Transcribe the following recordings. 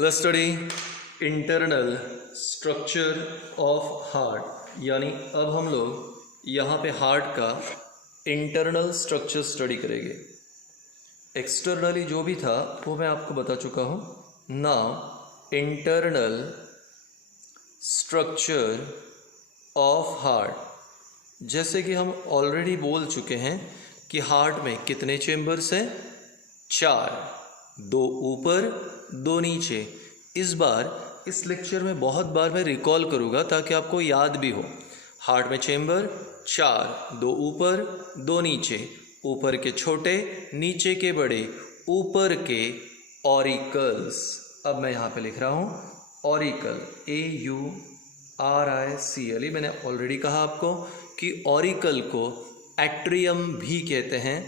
Let's study internal structure of heart. यानी अब हम लोग यहाँ पे हार्ट का इंटरनल स्ट्रक्चर स्टडी करेंगे। एक्सटर्नली जो भी था वो मैं आपको बता चुका हूँ। Now internal structure of heart, जैसे कि हम ऑलरेडी बोल चुके हैं कि हार्ट में कितने चेम्बर्स हैं? 4, 2 ऊपर 2 नीचे। इस बार इस लेक्चर में बहुत बार मैं रिकॉल करूँगा ताकि आपको याद भी हो। हार्ट में चेम्बर 4, 2 ऊपर 2 नीचे, ऊपर के छोटे नीचे के बड़े, ऊपर के ऑरिकल्स। अब मैं यहाँ पे लिख रहा हूँ ऑरिकल, AURICL। मैंने ऑलरेडी कहा आपको कि ऑरिकल को एट्रियम भी कहते हैं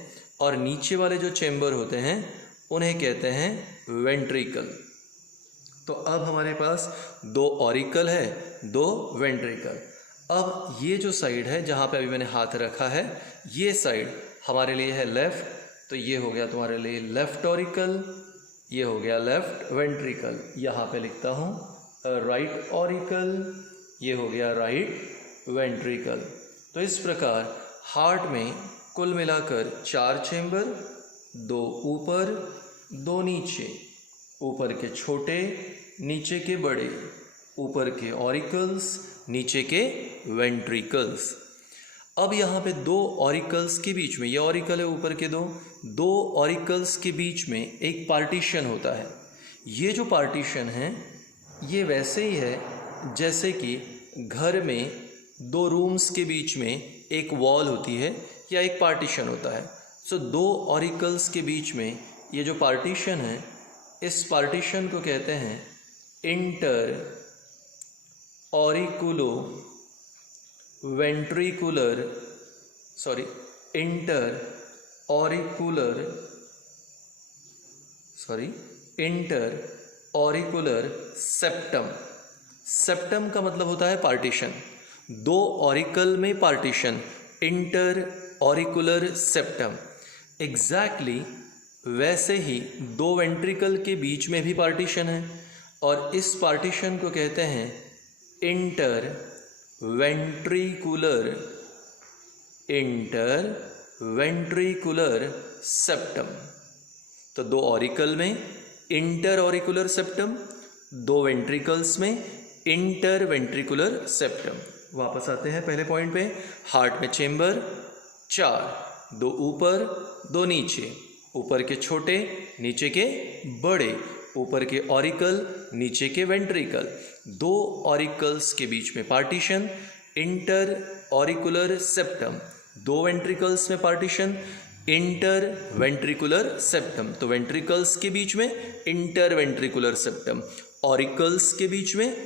और नीचे वाले जो चेम्बर होते हैं उन्हें कहते हैं वेंट्रिकल। तो अब हमारे पास 2 ऑरिकल है, 2 वेंट्रिकल। अब ये जो साइड है जहाँ पे अभी मैंने हाथ रखा है, ये साइड हमारे लिए है लेफ़्ट, तो ये हो गया तुम्हारे लिए लेफ़्ट ऑरिकल, ये हो गया लेफ़्ट वेंट्रिकल। यहाँ पे लिखता हूँ राइट ऑरिकल, ये हो गया राइट वेंट्रिकल। तो इस प्रकार हार्ट में कुल मिलाकर 4 चेम्बर, 2 ऊपर 2 नीचे, ऊपर के छोटे नीचे के बड़े, ऊपर के ऑरिकल्स नीचे के वेंट्रिकल्स। अब यहाँ पे 2 ऑरिकल्स के बीच में, ये ऑरिकल है ऊपर के 2 ऑरिकल्स के बीच में एक पार्टीशन होता है। ये जो पार्टीशन है ये वैसे ही है जैसे कि घर में 2 रूम्स के बीच में एक वॉल होती है या एक पार्टीशन होता है। सो 2 ऑरिकल्स के बीच में ये जो पार्टीशन है, इस पार्टीशन को कहते हैं inter auriculo ventricular, inter auricular septum. Septum का मतलब होता है पार्टीशन। 2 ऑरिकल में partition, inter auricular septum. Exactly वैसे ही 2 वेंट्रिकल के बीच में भी पार्टीशन है और इस पार्टीशन को कहते हैं इंटर वेंट्रिकुलर सेप्टम। तो 2 ऑरिकल में इंटर ऑरिकुलर सेप्टम, 2 वेंट्रिकल्स में इंटर वेंट्रिकुलर सेप्टम। वापस आते हैं पहले पॉइंट पे। हार्ट में चेम्बर 4, 2 ऊपर 2 नीचे, ऊपर के छोटे नीचे के बड़े, ऊपर के ऑरिकल नीचे के वेंट्रिकल। 2 ऑरिकल्स के बीच में partition, inter auricular septum. 2 ventricles में पार्टीशन, इंटर वेंट्रिकुलर सेप्टम। तो वेंट्रिकल्स के बीच में इंटर वेंट्रिकुलर सेप्टम, ऑरिकल्स के बीच में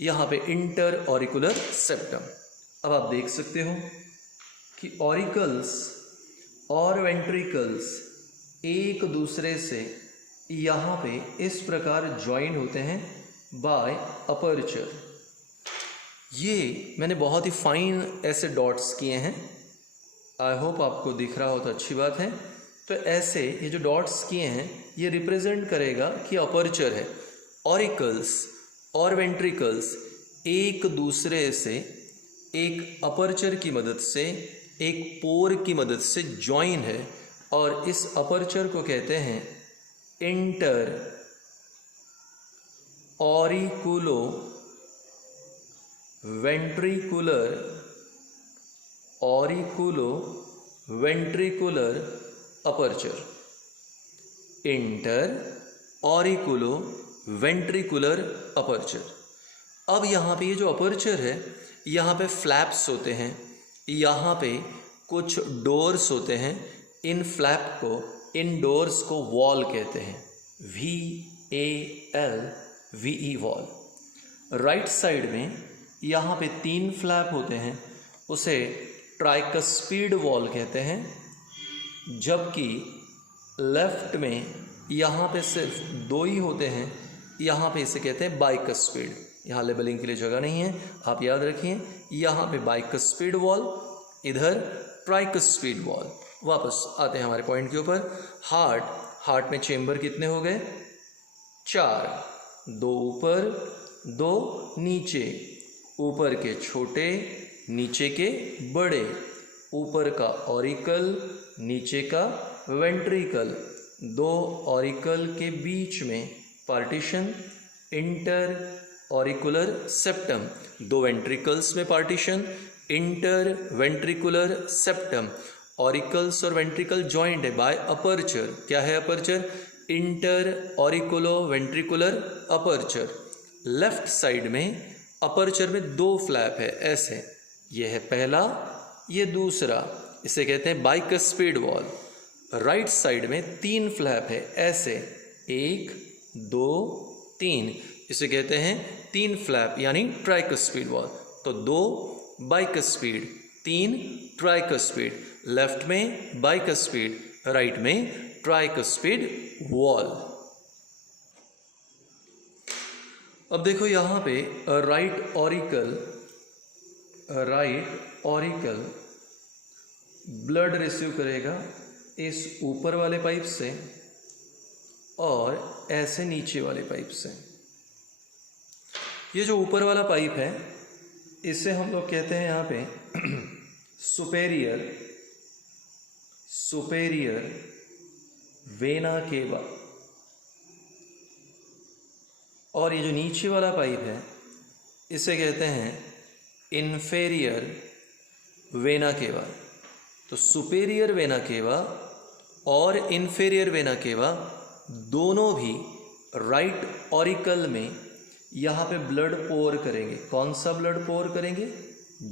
यहाँ पे इंटर ऑरिकुलर सेप्टम। अब आप देख सकते हो कि ऑरिकल्स और वेंट्रिकल्स एक दूसरे से यहाँ पे इस प्रकार ज्वाइन होते हैं बाय अपर्चर। ये मैंने बहुत ही फाइन ऐसे डॉट्स किए हैं, आई होप आपको दिख रहा हो तो अच्छी बात है। तो ऐसे ये जो डॉट्स किए हैं ये रिप्रेजेंट करेगा कि अपर्चर है। ऑरिकल्स और वेंट्रिकल्स एक दूसरे से एक अपर्चर की मदद से, एक पोर की मदद से ज्वाइन है और इस अपर्चर को कहते हैं inter auriculo ventricular aperture. Inter auriculo ventricular aperture. अब यहाँ पे ये जो अपर्चर है, यहाँ पे फ्लैप्स होते हैं, यहाँ पे कुछ डोर्स होते हैं। इन फ्लैप को, इन डोर्स को वॉल कहते हैं, VALVE वॉल। राइट साइड में यहाँ पे 3 फ्लैप होते हैं, उसे ट्राइकस्पीड वॉल कहते हैं। जबकि लेफ्ट में यहाँ पे सिर्फ 2 ही होते हैं, यहाँ पे इसे कहते हैं बाइकस्पीड। यहाँ लेबलिंग के लिए जगह नहीं है, आप याद रखिए। यहाँ पे बाइकस्पीड वॉल, इधर ट्राइकस्पीड वॉल। वापस आते हैं हमारे पॉइंट के ऊपर। हार्ट में चेम्बर कितने हो गए? 4, दो ऊपर दो नीचे, ऊपर के छोटे नीचे के बड़े, ऊपर का ऑरिकल नीचे का वेंट्रिकल, दो ऑरिकल के बीच में पार्टीशन इंटर ऑरिकुलर सेप्टम, दो वेंट्रिकल्स में partition inter ventricular septum, auricles और वेंट्रिकल जॉइंट है बाय अपर्चर, क्या है aperture, inter auriculo ventricular aperture. Left side में अपर्चर में दो फ्लैप है ऐसे, ये है पहला ये दूसरा, इसे कहते हैं बाइकस्पिड वॉल। राइट साइड में तीन फ्लैप है ऐसे, एक दो तीन, इसे कहते हैं तीन फ्लैप यानी ट्राइकस्पिड वॉल। तो दो बाइकस्पिड, तीन ट्राइकस्पिड, लेफ्ट में बाइकस्पिड, राइट में ट्राइकस्पिड वॉल। अब देखो यहाँ पे राइट ऑरिकल ब्लड रिसीव करेगा इस ऊपर वाले पाइप से और ऐसे नीचे वाले पाइप से। ये जो ऊपर वाला पाइप है इसे हम लोग कहते हैं यहाँ पे सुपेरियर वेना केवा, और ये जो नीचे वाला पाइप है इसे कहते हैं इन्फेरियर वेना केवा। तो सुपेरियर वेना केवा और इन्फेरियर वेना केवा दोनों भी राइट ऑरिकल में यहाँ पे ब्लड पोर करेंगे। कौन सा ब्लड पोर करेंगे,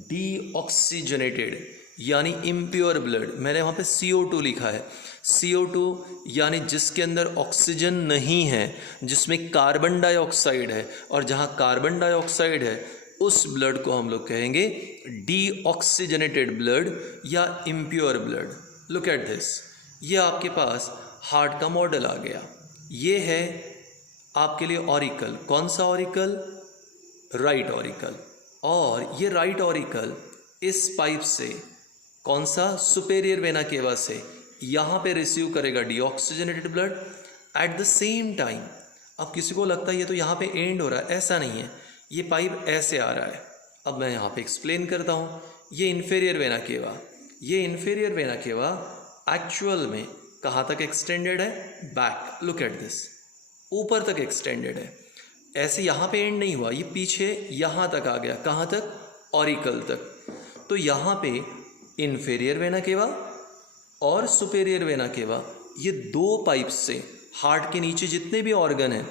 डीऑक्सीजनेटेड यानी इम्प्योर ब्लड। मैंने वहाँ पे CO2 लिखा है, CO2 यानी जिसके अंदर ऑक्सीजन नहीं है, जिसमें कार्बन डाइऑक्साइड है, और जहाँ कार्बन डाइऑक्साइड है उस ब्लड को हम लोग कहेंगे डीऑक्सीजनेटेड ब्लड या impure blood. Look at this, ये आपके पास हार्ट का मॉडल आ गया। ये है आपके लिए ऑरिकल, कौन सा ऑरिकल, राइट ऑरिकल, और ये राइट ऑरिकल इस पाइप से कौन सा, सुपेरियर वेना केवा से यहाँ पे रिसीव करेगा deoxygenated blood. Eight the same time, अब किसी को लगता है ये तो यहाँ पे एंड हो रहा है, ऐसा नहीं है, ये पाइप ऐसे आ रहा है। अब मैं यहाँ पे एक्सप्लेन करता हूँ। ये इन्फेरियर वेना केवा, ये इन्फेरियर वेना केवा एक्चुअल में कहाँ तक एक्सटेंडेड है, बैक, लुक एट दिस, ऊपर तक एक्सटेंडेड है। ऐसे यहाँ पे एंड नहीं हुआ, ये पीछे यहाँ तक आ गया, कहाँ तक, ऑरिकल तक। तो यहाँ पे इन्फेरियर वेना केवा और सुपेरियर वेना केवा, ये दो पाइप से हार्ट के नीचे जितने भी ऑर्गन हैं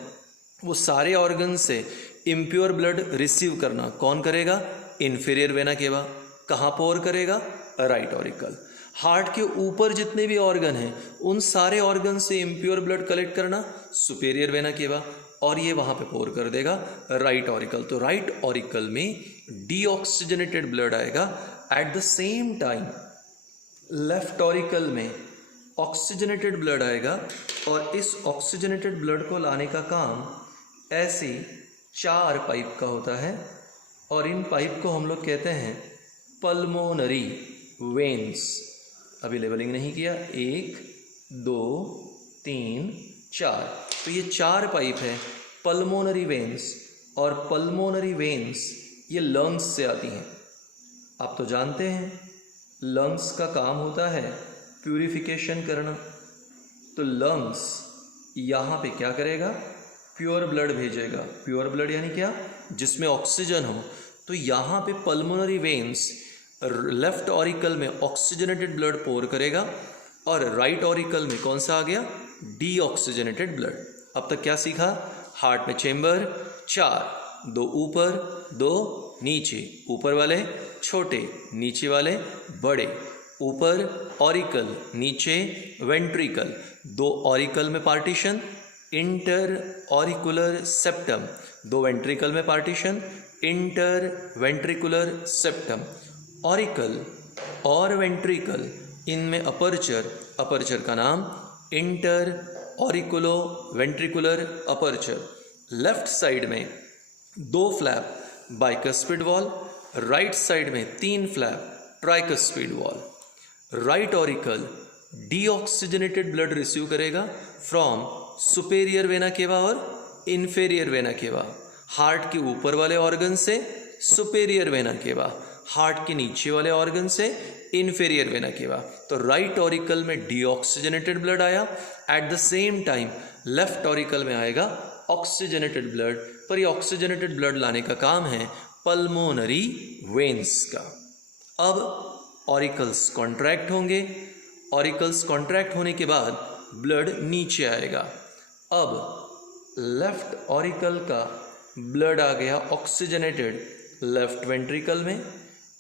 वो सारे ऑर्गन से इम्प्योर ब्लड रिसीव करना कौन करेगा, इन्फेरियर वेना केवा। कहाँ पोर करेगा, राइट ऑरिकल। हार्ट के ऊपर जितने भी ऑर्गन हैं उन सारे ऑर्गन से इम्प्योर ब्लड कलेक्ट करना सुपेरियर वेना केवा, और ये वहाँ पे पोर कर देगा राइट ऑरिकल। तो राइट ऑरिकल में डीऑक्सीजनेटेड ब्लड आएगा। At the same time left auricle में ऑक्सीजनेटेड ब्लड आएगा, और इस ऑक्सीजनेटेड ब्लड को लाने का काम ऐसे 4 पाइप का होता है, और इन पाइप को हम लोग कहते हैं पल्मोनरी वेन्स। अभी लेवलिंग नहीं किया, 1 2 3 4, तो ये 4 पाइप है पल्मोनरी वेन्स, और पल्मोनरी वेन्स ये लंग्स से आती हैं। आप तो जानते हैं लंग्स का काम होता है प्यूरिफिकेशन करना, तो लंग्स यहाँ पे क्या करेगा, प्योर ब्लड भेजेगा। प्योर ब्लड यानी क्या, जिसमें ऑक्सीजन हो। तो यहाँ पे पल्मोनरी वेन्स लेफ्ट ऑरिकल में ऑक्सीजनेटेड ब्लड पोर करेगा, और राइट ऑरिकल में कौन सा आ गया, डीऑक्सीजनेटेड ब्लड। अब तक क्या सीखा, हार्ट में चेम्बर 4, 2 ऊपर 2 नीचे, ऊपर वाले छोटे नीचे वाले बड़े, ऊपर ऑरिकल नीचे वेंट्रिकल, 2 ऑरिकल में partition inter auricular septum, 2 ventricle में partition inter ventricular septum. Auricle और वेंट्रिकल इनमें अपर्चर, अपर्चर का नाम inter auriculo ventricular aperture. Left side में 2 flap bicuspid wall, right side में 3 flap tricuspid valve. Right auricle deoxygenated blood receive करेगा from superior vena cava और inferior vena केवा, heart के ऊपर वाले ऑर्गन से सुपेरियर वेना केवा, हार्ट के नीचे वाले ऑर्गन से इन्फेरियर वेना केवा। तो राइट ऑरिकल में डीऑक्सीजनेटेड ब्लड आया, at the same time left auricle में आएगा ऑक्सीजनेटेड ब्लड। पर ये ऑक्सीजनेटेड ब्लड लाने का काम है पल्मोनरी वेन्स का। अब ऑरिकल्स कॉन्ट्रैक्ट होंगे, ऑरिकल्स कॉन्ट्रैक्ट होने के बाद ब्लड नीचे आएगा। अब लेफ्ट ऑरिकल का ब्लड आ गया ऑक्सीजनेटेड लेफ्ट वेंट्रिकल में,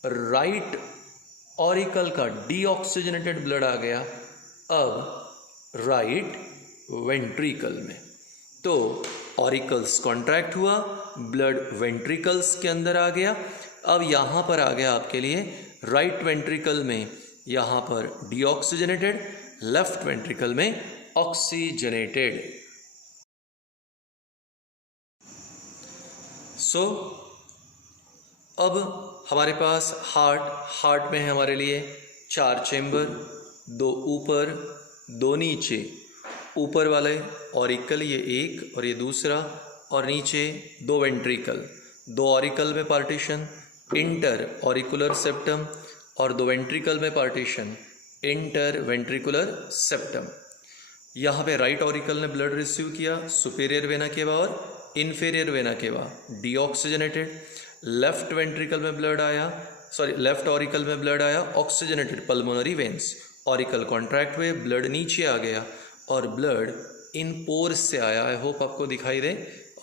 राइट ऑरिकल का डीऑक्सीजनेटेड ब्लड आ गया अब राइट वेंट्रिकल में। तो ऑरिकल्स कॉन्ट्रैक्ट हुआ, ब्लड वेंट्रिकल्स के अंदर आ गया। अब यहाँ पर आ गया आपके लिए राइट वेंट्रिकल में, यहाँ पर डीऑक्सीजनेटेड, लेफ्ट वेंट्रिकल में ऑक्सीजनेटेड। सो अब हमारे पास हार्ट में है हमारे लिए 4 चेम्बर, 2 ऊपर 2 नीचे। ऊपर वाले ऑरिकल ये एक और ये दूसरा, और नीचे 2 वेंट्रिकल, 2 ऑरिकल में पार्टीशन इंटर ऑरिकुलर सेप्टम और 2 वेंट्रिकल में पार्टीशन इंटर वेंट्रिकुलर सेप्टम। यहाँ पे राइट ऑरिकल ने ब्लड रिसीव किया, सुपेरियर वेना केवा और inferior vena cava deoxygenated. Left ventricle में ब्लड आया, लेफ्ट ऑरिकल में ब्लड आया oxygenated pulmonary veins. Auricle contract हुए, ब्लड नीचे आ गया और ब्लड इन पोर्स से आया। आई होप आपको दिखाई दे।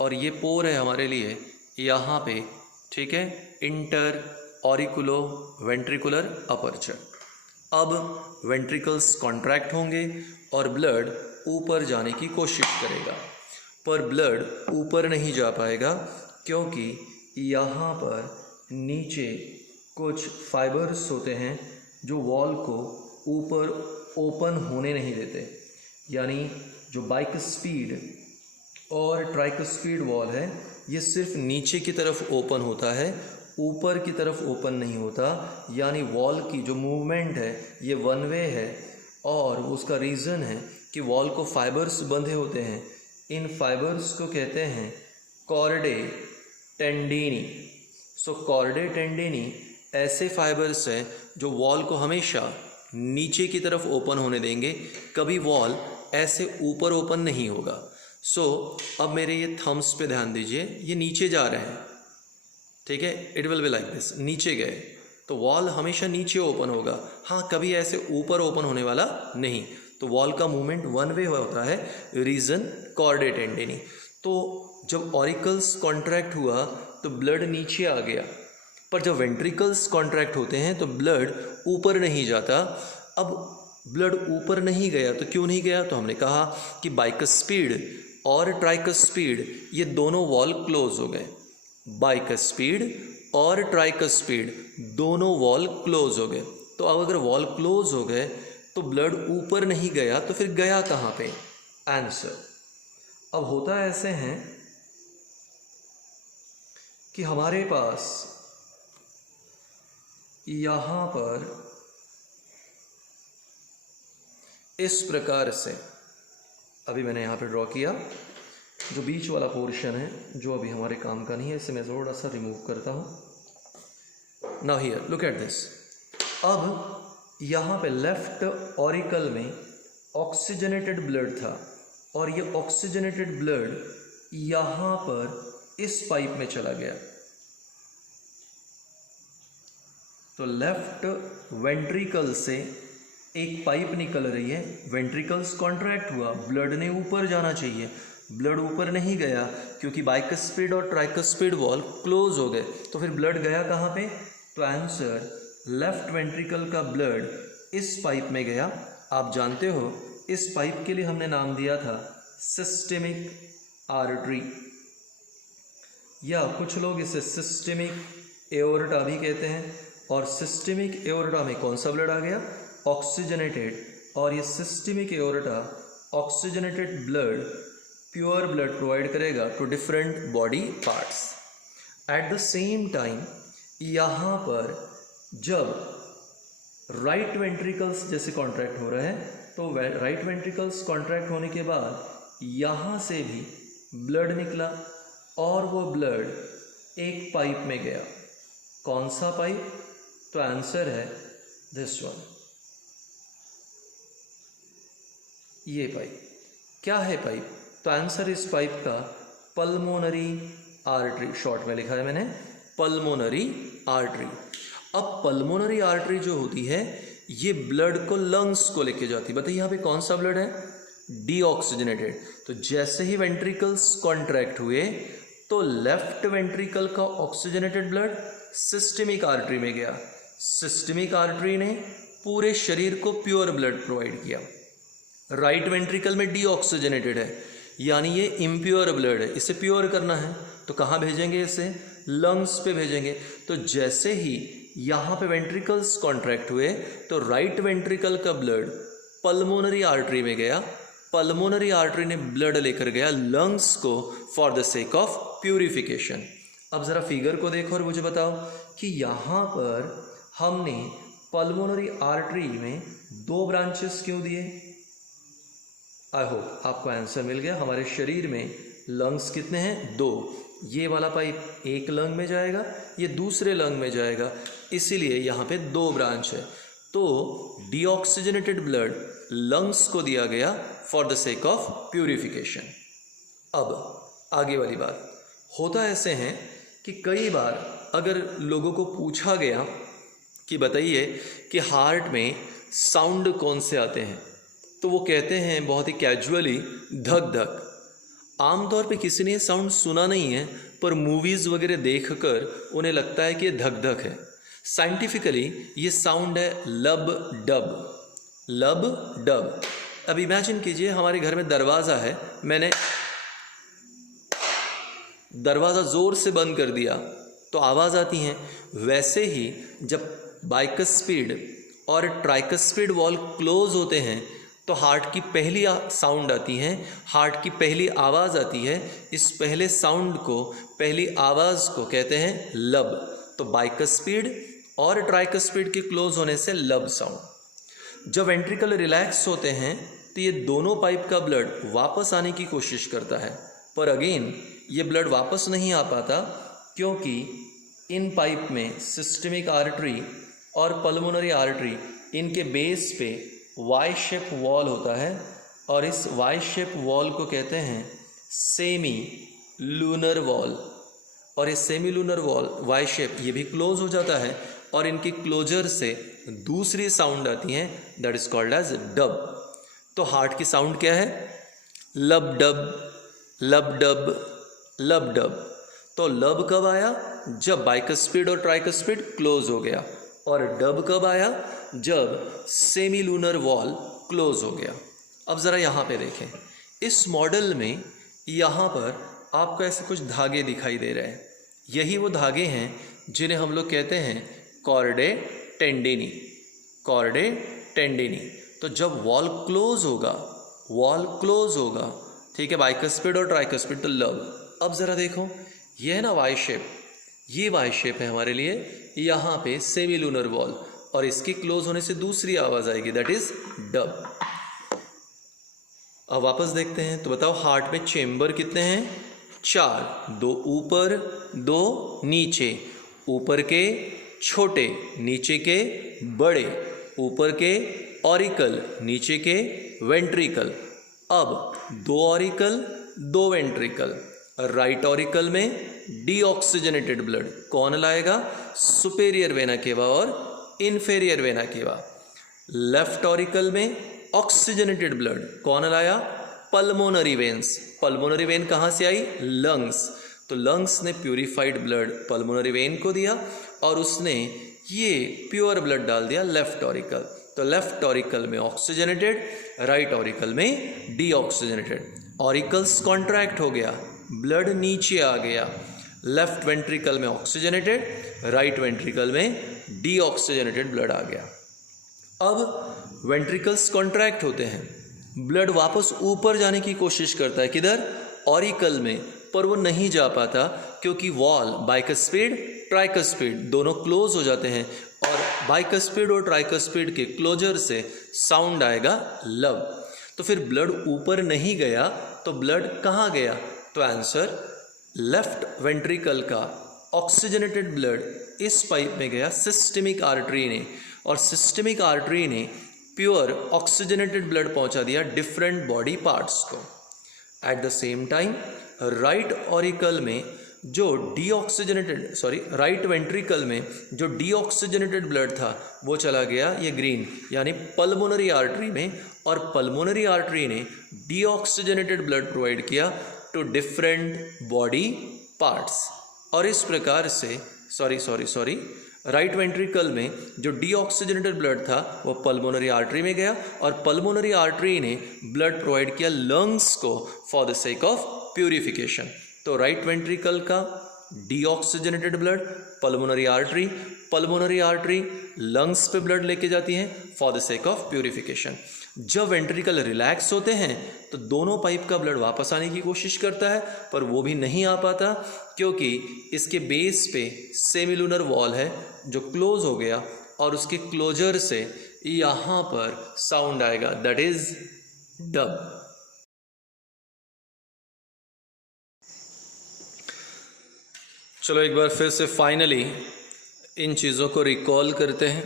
और ये पोर है हमारे लिए यहाँ पे, ठीक है, इंटर ऑरिकुलो वेंट्रिकुलर अपर्चर। अब वेंट्रिकल्स कॉन्ट्रैक्ट होंगे और ब्लड ऊपर जाने की कोशिश करेगा, पर ब्लड ऊपर नहीं जा पाएगा क्योंकि यहाँ पर नीचे कुछ फाइबर्स होते हैं जो वॉल को ऊपर ओपन होने नहीं देते। यानी जो बाइस्पीड और ट्राइस्पीड वॉल है ये सिर्फ नीचे की तरफ ओपन होता है, ऊपर की तरफ ओपन नहीं होता। यानी वॉल की जो मूवमेंट है ये वन वे है, और उसका रीज़न है कि वॉल को फाइबर्स बंधे होते हैं। इन फाइबर्स को कहते हैं कॉर्डे टेंडिनी। सो कॉर्डे टेंडिनी ऐसे फाइबर्स हैं जो वॉल को हमेशा नीचे की तरफ ओपन होने देंगे, कभी वॉल ऐसे ऊपर ओपन नहीं होगा। सो अब मेरे ये थम्स पे ध्यान दीजिए, ये नीचे जा रहे हैं, ठीक है, it will be like this, नीचे गए तो वॉल हमेशा नीचे ओपन होगा। हाँ, कभी ऐसे ऊपर ओपन होने वाला नहीं। तो वॉल का मूवमेंट वन वे होता है, रीज़न कॉर्डे टेंडिनी। तो जब ऑरिकल्स कॉन्ट्रैक्ट हुआ तो ब्लड नीचे आ गया, पर जब वेंट्रिकल्स कॉन्ट्रैक्ट होते हैं तो ब्लड ऊपर नहीं जाता। अब ब्लड ऊपर नहीं गया तो क्यों नहीं गया? तो हमने कहा कि बाइस्पीड और ट्राइस्पीड ये दोनों वॉल क्लोज हो गए। बाइस्पीड और ट्राइस्पीड दोनों वॉल क्लोज हो गए। तो अब अगर वॉल क्लोज हो गए तो ब्लड ऊपर नहीं गया तो फिर गया कहाँ पे? आंसर अब होता ऐसे हैं कि हमारे पास यहाँ पर इस प्रकार से, अभी मैंने यहाँ पे ड्रॉ किया, जो बीच वाला पोर्शन है जो अभी हमारे काम का नहीं है, इसे मैं थोड़ा सा रिमूव करता हूँ। Now here look at this. अब यहाँ पे लेफ्ट ऑरिकल में ऑक्सीजनेटेड ब्लड था और ये ऑक्सीजनेटेड ब्लड यहाँ पर इस पाइप में चला गया। तो लेफ्ट वेंट्रिकल से एक पाइप निकल रही है, वेंट्रिकल्स कॉन्ट्रैक्ट हुआ, ब्लड ने ऊपर जाना चाहिए, ब्लड ऊपर नहीं गया क्योंकि बाइस्पीड और ट्राइस्पीड वॉल क्लोज हो गए। तो फिर ब्लड गया कहाँ पे? तो आंसर लेफ्ट वेंट्रिकल का ब्लड इस पाइप में गया। आप जानते हो इस पाइप के लिए हमने नाम दिया था सिस्टेमिक आर्टरी, या कुछ लोग इसे सिस्टेमिक एओर्टा भी कहते हैं। और सिस्टेमिक एओर्टा में कौन सा ब्लड आ गया? ऑक्सीजनेटेड। और ये systemic aorta oxygenated blood, pure blood provide करेगा to different body parts. At the same time यहाँ पर जब राइट वेंट्रिकल्स जैसे कॉन्ट्रैक्ट हो रहे हैं तो राइट वेंट्रिकल्स कॉन्ट्रैक्ट होने के बाद यहाँ से भी ब्लड निकला और वो ब्लड एक पाइप में गया। कौन सा पाइप? तो आंसर है दिस वन, ये पाइप। क्या है पाइप? तो आंसर इस पाइप का पल्मोनरी आर्टरी, शॉर्ट में लिखा है मैंने पल्मोनरी आर्टरी। अब पल्मोनरी आर्टरी जो होती है ये ब्लड को लंग्स को लेके जाती है। बताइए यहाँ पे कौन सा ब्लड है? डीऑक्सीजनेटेड। तो जैसे ही वेंट्रिकल्स कॉन्ट्रैक्ट हुए तो लेफ्ट वेंट्रिकल का ऑक्सीजनेटेड ब्लड सिस्टमिक आर्टरी में गया। सिस्टमिक आर्टरी ने पूरे शरीर को प्योर ब्लड प्रोवाइड किया। राइट वेंट्रिकल में डीऑक्सीजनेटेड है, यानी ये इम्प्योर ब्लड है, इसे प्योर करना है तो कहाँ भेजेंगे? इसे लंग्स पे भेजेंगे। तो जैसे ही यहाँ पे वेंट्रिकल्स कॉन्ट्रैक्ट हुए तो राइट वेंट्रिकल का ब्लड पल्मोनरी आर्टरी में गया। पल्मोनरी आर्टरी ने ब्लड लेकर गया लंग्स को for the sake of purification. अब ज़रा फिगर को देखो और मुझे बताओ कि यहाँ पर हमने पल्मोनरी आर्टरी में 2 ब्रांचेस क्यों दिए? आई होप आपको आंसर मिल गया। हमारे शरीर में लंग्स कितने हैं? 2। ये वाला पाइप एक लंग में जाएगा, ये दूसरे लंग में जाएगा, इसीलिए यहाँ पे 2 ब्रांच है। तो डीऑक्सीजनेटेड ब्लड लंग्स को दिया गया for the sake of purification. अब आगे वाली बात, होता ऐसे हैं कि कई बार अगर लोगों को पूछा गया कि बताइए कि हार्ट में साउंड कौन से आते हैं, तो वो कहते हैं बहुत ही कैजुअली धक धक। आमतौर पे किसी ने ये साउंड सुना नहीं है, पर मूवीज़ वगैरह देखकर उन्हें लगता है कि ये धक धक है। साइंटिफिकली ये साउंड है लब डब। लब डब। अब इमेजिन कीजिए हमारे घर में दरवाज़ा है, मैंने दरवाज़ा ज़ोर से बंद कर दिया तो आवाज़ आती है। वैसे ही जब बाइकस्पीड और ट्राइकस्पीड वॉल क्लोज होते हैं तो हार्ट की पहली साउंड आती है, हार्ट की पहली आवाज़ आती है। इस पहले साउंड को, पहली आवाज़ को कहते हैं लब। तो बाइकस्पीड और ट्राइकस्पीड के क्लोज होने से लब साउंड। जब वेंट्रिकल रिलैक्स होते हैं तो ये दोनों पाइप का ब्लड वापस आने की कोशिश करता है, पर अगेन ये ब्लड वापस नहीं आ पाता क्योंकि इन पाइप में सिस्टमिक आर्टरी और पल्मोनरी आर्टरी, इनके बेस पे वाई शेप वॉल होता है और इस वाई शेप वॉल को कहते हैं सेमी लूनर वॉल। और इस semi lunar valve Y shape ये भी क्लोज हो जाता है और इनकी क्लोजर से दूसरी साउंड आती है that is called as dub. तो हार्ट की साउंड क्या है? लब डब, लब डब, लब डब। तो लब कब आया? जब बाइकस्पीड और ट्राइकस्पीड क्लोज हो गया। और डब कब आया? जब सेमी लूनर वॉल क्लोज हो गया। अब ज़रा यहाँ पे देखें, इस मॉडल में यहाँ पर आपको ऐसे कुछ धागे दिखाई दे रहे हैं। यही वो धागे हैं जिन्हें हम लोग कहते हैं कॉर्डे टेंडिनी। कॉर्डे टेंडिनी। तो जब वॉल क्लोज होगा, वॉल क्लोज होगा, ठीक है, बाइकस्पीड और ट्राइकस्पीड, तो लब। अब ज़रा देखो, ये है ना वाई शेप, ये वाई शेप है हमारे लिए। यहाँ पे सेमी लूनर वॉल और इसकी क्लोज होने से दूसरी आवाज़ आएगी दैट इज डब। अब वापस देखते हैं तो बताओ हार्ट में चेम्बर कितने हैं? 4। 2 ऊपर, 2 नीचे। ऊपर के छोटे, नीचे के बड़े। ऊपर के ऑरिकल, नीचे के वेंट्रिकल। अब 2 ऑरिकल, 2 वेंट्रिकल। राइट ऑरिकल में डीऑक्सीजनेटेड ब्लड कौन लाएगा? सुपेरियर वेना केवा और inferior vena cava. Left auricle में ऑक्सीजनेटेड ब्लड कौन लाया? Pulmonary veins. पल्मोनरी वेन कहाँ से आई? लंग्स। तो लंग्स ने प्यूरिफाइड ब्लड पल्मोनरी वेन को दिया और उसने ये प्योर ब्लड डाल दिया लेफ्ट ऑरिकल। तो लेफ्ट ऑरिकल में ऑक्सीजनेटेड, राइट ऑरिकल में डीऑक्सीजनेटेड। ऑरिकल्स कॉन्ट्रैक्ट हो गया, ब्लड नीचे आ गया। लेफ्ट वेंट्रिकल में ऑक्सीजनेटेड, राइट वेंट्रिकल में डीऑक्सीजनेटेड ब्लड आ गया। अब वेंट्रिकल्स कॉन्ट्रैक्ट होते हैं, ब्लड वापस ऊपर जाने की कोशिश करता है, किधर? ऑरिकल में, पर वो नहीं जा पाता क्योंकि वॉल बाइकस्पीड ट्राइकस्पीड दोनों क्लोज हो जाते हैं और बाइकस्पीड और ट्राइकस्पीड के क्लोजर से साउंड आएगा लब। तो फिर ब्लड ऊपर नहीं गया तो ब्लड कहाँ गया? तो आंसर लेफ्ट वेंट्रिकल का ऑक्सीजनेटेड ब्लड इस पाइप में गया सिस्टेमिक आर्टरी ने, और सिस्टेमिक आर्टरी ने प्योर ऑक्सीजनेटेड ब्लड पहुंचा दिया डिफरेंट बॉडी पार्ट्स को। At the same time right auricle में जो राइट वेंट्रिकल में जो डीऑक्सीजनेटेड ब्लड था वो चला गया ये ग्रीन यानी पल्मोनरी आर्टरी में, और पल्मोनरी आर्टरी ने डीऑक्सीजनेटेड ब्लड प्रोवाइड किया टू डिफरेंट बॉडी पार्ट्स। और इस प्रकार से राइट वेंट्रिकल में जो डीऑक्सीजनेटेड ब्लड था वो पल्मोनरी आर्टरी में गया, और पल्मोनरी आर्टरी ने ब्लड प्रोवाइड किया लंग्स को for the sake of purification. तो राइट वेंट्रिकल का deoxygenated blood pulmonary artery lungs पे ब्लड लेके जाती हैं for the sake of purification. जब वेंट्रिकल रिलैक्स होते हैं तो दोनों पाइप का ब्लड वापस आने की कोशिश करता है, पर वो भी नहीं आ पाता क्योंकि इसके बेस पे सेमिलुनर वॉल है जो क्लोज हो गया, और उसके क्लोजर से यहाँ पर साउंड आएगा, दैट इज डब। चलो एक बार फिर से फाइनली इन चीज़ों को रिकॉल करते हैं।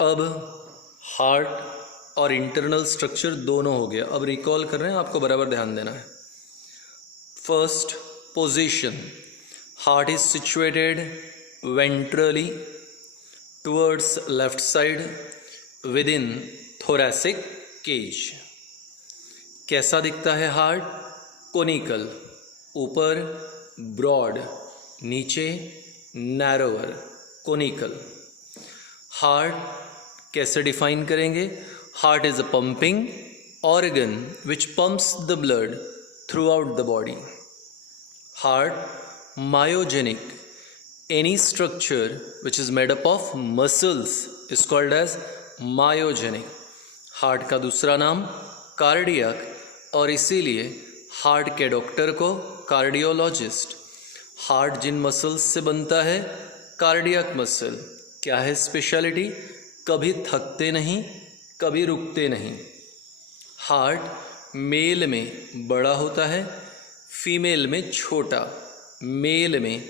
अब हार्ट और इंटरनल स्ट्रक्चर दोनों हो गया, अब रिकॉल कर रहे हैं, आपको बराबर ध्यान देना है। First position, heart is situated ventrally towards left side within thoracic cage. कैसा दिखता है हार्ट? कोनिकल, ऊपर ब्रॉड, नीचे नैरोवर, कोनिकल। हार्ट कैसे डिफाइन करेंगे? Heart is a pumping organ which pumps the blood throughout the body. Heart myogenic, any structure which is made up of muscles is called as myogenic. Heart का दूसरा नाम cardiac, और इसीलिए heart के doctor को cardiologist. Heart जिन muscles से बनता है, कार्डियक मसल। क्या है स्पेशलिटी? कभी थकते नहीं, कभी रुकते नहीं। हार्ट मेल में बड़ा होता है, फीमेल में छोटा। मेल में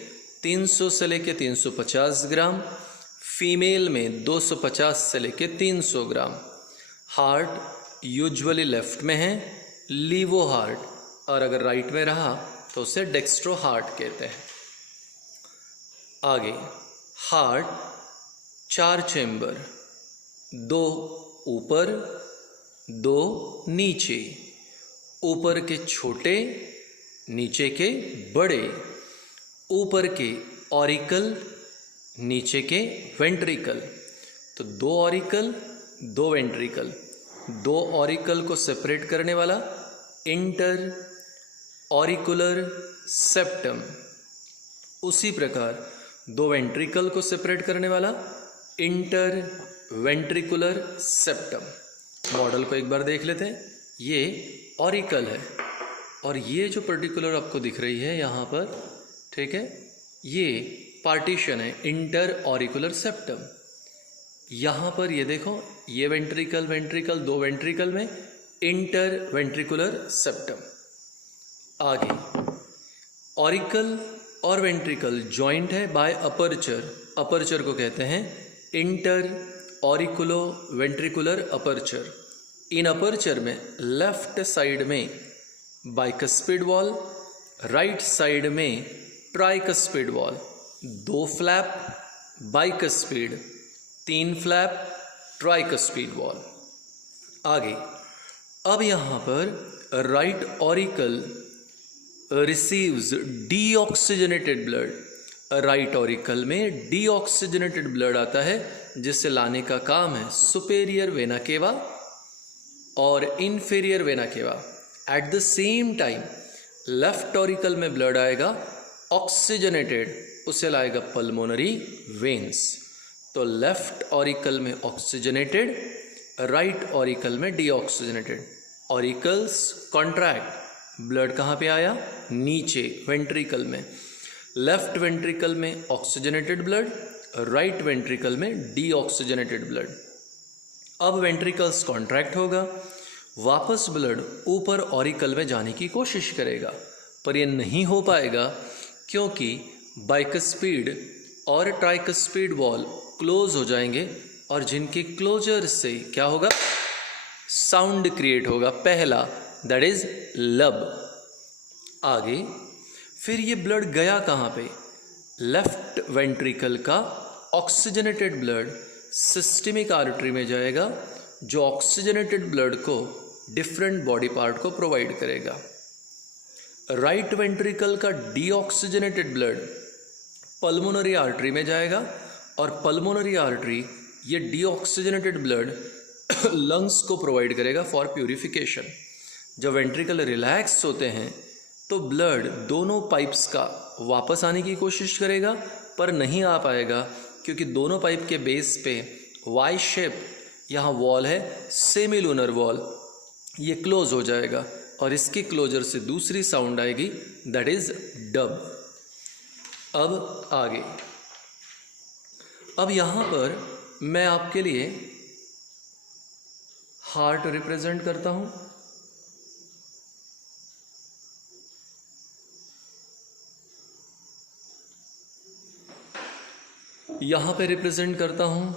300 से लेके 350 ग्राम, फीमेल में 250 से लेके 300 ग्राम। हार्ट यूजुअली लेफ्ट में है, लीवो हार्ट, और अगर राइट में रहा तो उसे डेक्स्ट्रो हार्ट कहते हैं। आगे हार्ट 4 चेंबर, 2 ऊपर 2 नीचे, ऊपर के छोटे नीचे के बड़े, ऊपर के ऑरिकल नीचे के वेंट्रिकल। तो 2 ऑरिकल 2 वेंट्रिकल, 2 ऑरिकल को सेपरेट करने वाला इंटर ऑरिकुलर सेप्टम, उसी प्रकार 2 वेंट्रिकल को सेपरेट करने वाला इंटर वेंट्रिकुलर सेप्टम। मॉडल को एक बार देख लेते हैं। ये ऑरिकल है, और ये जो पर्टिकुलर आपको दिख रही है यहाँ पर, ठीक है, ये पार्टीशन है इंटर ऑरिकुलर सेप्टम। यहाँ पर ये देखो, ये वेंट्रिकल 2 वेंट्रिकल में इंटर वेंट्रिकुलर सेप्टम। आगे ऑरिकल और वेंट्रिकल जॉइंट है बाय अपर्चर। अपर्चर को कहते हैं इंटर ऑरिकुलो वेंट्रिकुलर अपर्चर। इन अपर्चर में लेफ्ट साइड में बाइकस्पिड वॉल, राइट साइड में tricuspid wall. 2 flap bicuspid, 3 flap tricuspid wall. आगे अब यहाँ पर right auricle receives deoxygenated blood. Right auricle में डीऑक्सीजनेटेड ब्लड आता है, जिसे लाने का काम है सुपेरियर वेना केवा और inferior vena cava. At the same time left auricle में ब्लड आएगा ऑक्सीजनेटेड, उसे लाएगा पल्मोनरी वेन्स। तो लेफ्ट ऑरिकल में ऑक्सीजनेटेड, राइट ऑरिकल में डीऑक्सीजनेटेड। ऑरिकल्स कॉन्ट्रैक्ट, ब्लड कहाँ पे आया? नीचे वेंट्रिकल में। लेफ्ट वेंट्रिकल में ऑक्सीजनेटेड ब्लड, राइट वेंट्रिकल में डीऑक्सीजनेटेड ब्लड। अब वेंट्रिकल्स कॉन्ट्रैक्ट होगा, वापस ब्लड ऊपर ऑरिकल में जाने की कोशिश करेगा। पर ये नहीं हो पाएगा क्योंकि बाइकस्पीड और ट्राइकस्पीड वॉल क्लोज हो जाएंगे और जिनके क्लोजर से क्या होगा, साउंड क्रिएट होगा। पहला दैट इज लब। आगे फिर ये ब्लड गया कहाँ पे, लेफ्ट वेंट्रिकल का ऑक्सीजनेटेड ब्लड सिस्टमिक आर्टरी में जाएगा, जो ऑक्सीजनेटेड ब्लड को डिफरेंट बॉडी पार्ट को प्रोवाइड करेगा। राइट वेंट्रिकल का डीऑक्सीजनेटेड ब्लड पल्मोनरी आर्टरी में जाएगा और पल्मोनरी आर्टरी ये डीऑक्सीजनेटेड ब्लड लंग्स को प्रोवाइड करेगा फॉर प्यूरिफिकेशन। जब वेंट्रिकल रिलैक्स होते हैं तो ब्लड दोनों पाइप्स का वापस आने की कोशिश करेगा, पर नहीं आ पाएगा क्योंकि दोनों पाइप के बेस पे वाई शेप यहाँ वॉल है, सेमीलूनर वॉल, ये क्लोज हो जाएगा और इसके क्लोजर से दूसरी साउंड आएगी दैट इज डब। अब आगे, अब यहाँ पर मैं आपके लिए हार्ट रिप्रेजेंट करता हूँ। यहाँ पे रिप्रेजेंट करता हूँ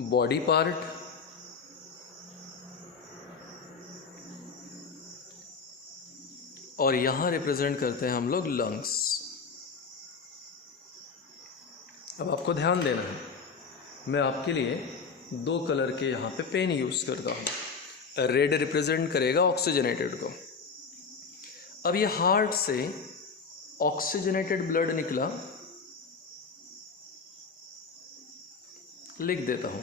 बॉडी पार्ट, और यहाँ रिप्रेजेंट करते हैं हम लोग लंग्स। अब आपको ध्यान देना है, मैं आपके लिए दो कलर के यहाँ पे पेन यूज़ करता हूँ। रेड रिप्रेजेंट करेगा ऑक्सीजनेटेड को। अब ये हार्ट से ऑक्सीजनेटेड ब्लड निकला, लिख देता हूँ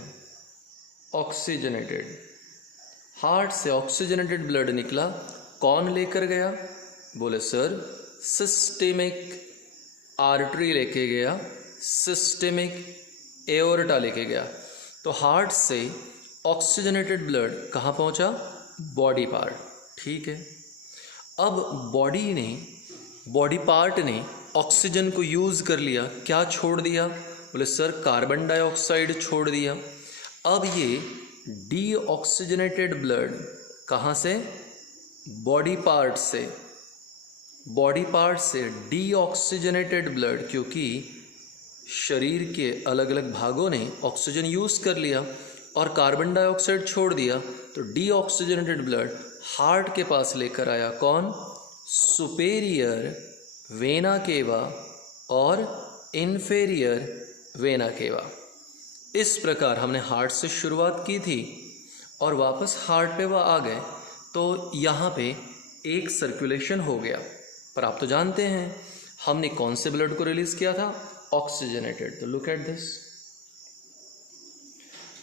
ऑक्सीजनेटेड। हार्ट से ऑक्सीजनेटेड ब्लड निकला, कौन लेकर गया, बोले सर सिस्टेमिक आर्टरी लेके गया, सिस्टेमिक एओर्टा लेके गया। तो हार्ट से ऑक्सीजनेटेड ब्लड कहाँ पहुँचा, बॉडी पार्ट, ठीक है। अब बॉडी पार्ट ने ऑक्सीजन को यूज़ कर लिया, क्या छोड़ दिया, बोले सर कार्बन डाइऑक्साइड छोड़ दिया। अब ये डीऑक्सीजनेटेड ब्लड कहाँ से, बॉडी पार्ट से डीऑक्सीजनेटेड ब्लड, क्योंकि शरीर के अलग अलग भागों ने ऑक्सीजन यूज़ कर लिया और कार्बन डाइऑक्साइड छोड़ दिया, तो डीऑक्सीजनेटेड ब्लड हार्ट के पास लेकर आया कौन, सुपेरियर वेना केवा और इन्फेरियर वेना केवा। इस प्रकार हमने हार्ट से शुरुआत की थी और वापस हार्ट पे वह आ गए, तो यहाँ पे एक सर्कुलेशन हो गया। पर आप तो जानते हैं हमने कौन से ब्लड को रिलीज किया था, ऑक्सीजनेटेड। तो लुक एट दिस।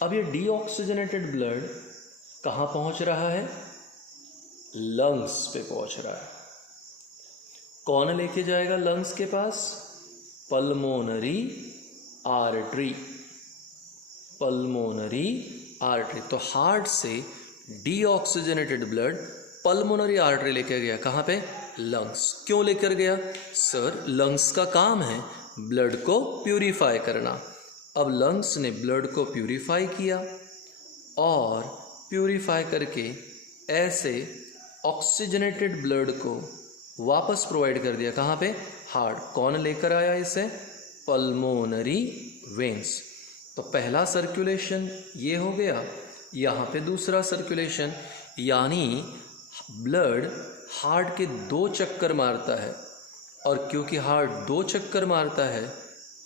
अब ये डीऑक्सीजनेटेड ब्लड कहाँ पहुँच रहा है, लंग्स पे पहुँच रहा है। कौन लेके जाएगा लंग्स के पास, पल्मोनरी आर्टरी, पल्मोनरी आर्टरी। तो हार्ट से डीऑक्सीजनेटेड ब्लड पल्मोनरी आर्टरी लेकर गया, कहाँ पे, लंग्स। क्यों लेकर गया, सर लंग्स का काम है ब्लड को प्यूरिफाई करना। अब लंग्स ने ब्लड को प्यूरिफाई किया और प्यूरिफाई करके ऐसे ऑक्सीजनेटेड ब्लड को वापस प्रोवाइड कर दिया, कहाँ पे, हार्ट। कौन लेकर आया इसे, पल्मोनरी वेन्स। तो पहला सर्कुलेशन ये हो गया, यहाँ पे दूसरा सर्कुलेशन, यानी ब्लड हार्ट के 2 चक्कर मारता है, और क्योंकि हार्ट 2 चक्कर मारता है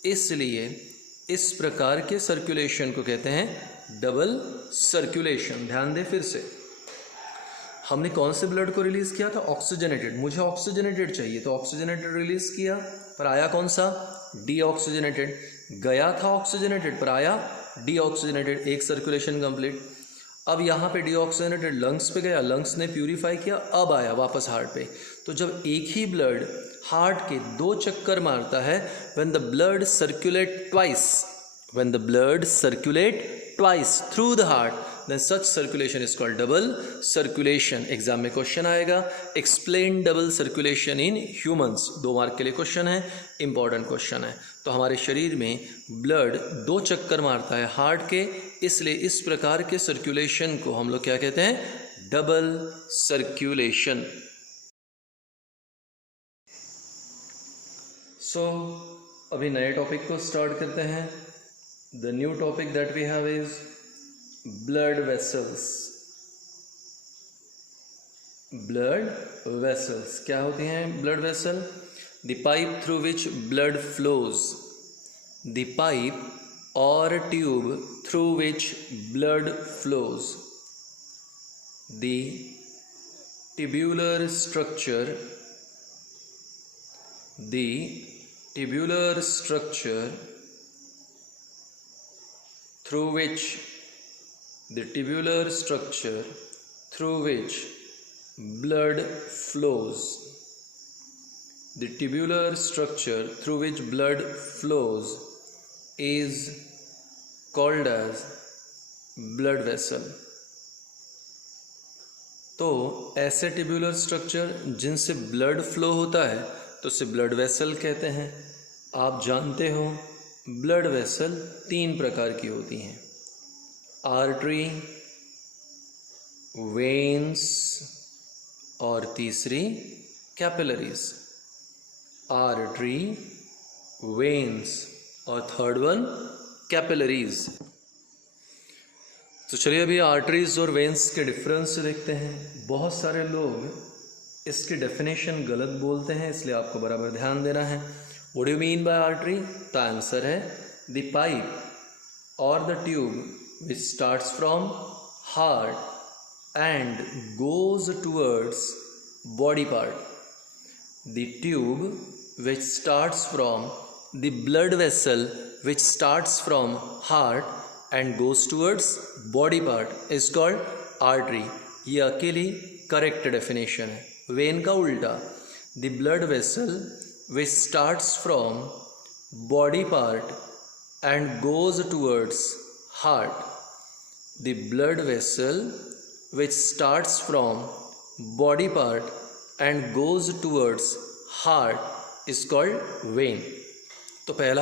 इसलिए इस प्रकार के सर्कुलेशन को कहते हैं डबल सर्कुलेशन। ध्यान दें फिर से, हमने कौन से ब्लड को रिलीज किया था, ऑक्सीजनेटेड। मुझे ऑक्सीजनेटेड चाहिए तो ऑक्सीजनेटेड रिलीज किया, पर आया कौन सा, डीऑक्सीजनेटेड। गया था ऑक्सीजनेटेड पर आया डीऑक्सीजनेटेड, एक सर्कुलेशन कंप्लीट। अब यहाँ पे डीऑक्सीजनेटेड लंग्स पे गया, लंग्स ने प्यूरिफाई किया, अब आया वापस हार्ट पे। तो जब एक ही ब्लड हार्ट के 2 चक्कर मारता है, when the blood circulate twice through the heart, then such circulation is called double circulation। Exam में क्वेश्चन आएगा, explain double circulation in humans. 2 mark के लिए क्वेश्चन है, इंपॉर्टेंट क्वेश्चन है। तो हमारे शरीर में ब्लड 2 चक्कर मारता है हार्ट के, इसलिए इस प्रकार के सर्कुलेशन को हम लोग क्या कहते हैं, डबल सर्कुलेशन। सो अभी नए टॉपिक को स्टार्ट करते हैं. The new topic that we have is blood vessels. Blood vessels क्या होती हैं? Blood vessel, the pipe through which blood flows. The pipe or tube through which blood flows. The tubular structure, the tubular structure through which the tubular structure through which blood flows. The tubular structure through which blood flows is called as blood vessel. तो ऐसे tubular structure जिनसे blood flow होता है तो उसे blood vessel कहते हैं. आप जानते हो ब्लड वेसल 3 प्रकार की होती हैं: आर्टरी, वेन्स और तीसरी कैपिलरीज. आर्टरी, वेन्स और थर्ड वन कैपिलरीज. तो चलिए अभी आर्टरीज और वेन्स के डिफरेंस देखते हैं. बहुत सारे लोग इसकी डेफिनेशन गलत बोलते हैं, इसलिए आपको बराबर ध्यान देना है. What do you mean by artery? तो आंसर है द पाइप और the tube which starts from heart and goes towards body part. The tube which starts from the blood vessel which starts from heart and goes towards body part is called artery. ये अकेली correct definition है. When का उल्टा, the blood vessel which starts from body part and goes towards heart. The blood vessel which starts from body part and goes towards heart is called vein. तो पहला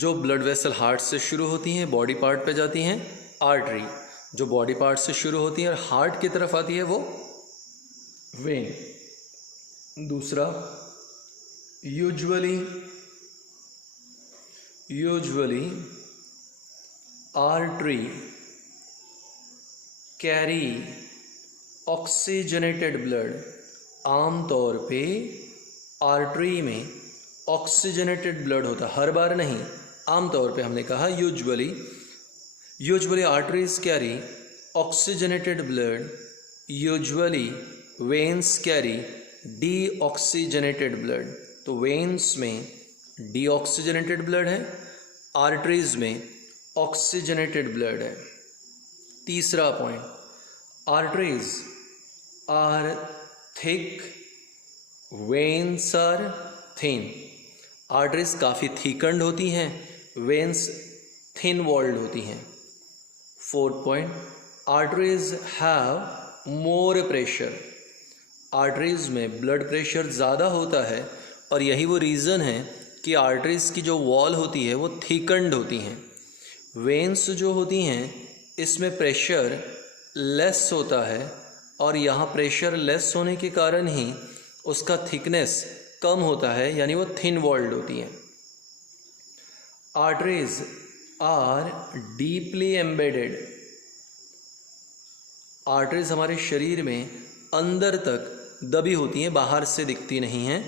जो blood vessel heart से शुरू होती हैं body part पे जाती हैं, आर्टरी. जो बॉडी पार्ट से शुरू होती हैं और हार्ट की तरफ आती है वो वेन. दूसरा, usually artery carry oxygenated blood. आमतौर पे आर्टरी में ऑक्सीजनेटेड ब्लड होता है, हर बार नहीं, आमतौर पे हमने कहा usually arteries carry oxygenated blood. Usually veins carry deoxygenated blood. तो वेन्स में डीऑक्सीजनेटेड ब्लड है, आर्टरीज में ऑक्सीजनेटेड ब्लड है. तीसरा point, arteries are thick, veins are thin. Arteries काफ़ी थिकंड होती हैं, वेन्स थिन वॉल्ड होती हैं. Fourth point, arteries have more pressure. Arteries में ब्लड प्रेशर ज़्यादा होता है और यही वो रीज़न है कि आर्टरीज की जो वॉल होती है वो थिकंड होती हैं. वेन्स जो होती हैं इसमें प्रेशर लेस होता है और यहाँ प्रेशर लेस होने के कारण ही उसका थिकनेस कम होता है, यानी वो थिन वॉल्ड होती हैं. Arteries are deeply embedded. Arteries हमारे शरीर में अंदर तक दबी होती हैं, बाहर से दिखती नहीं हैं,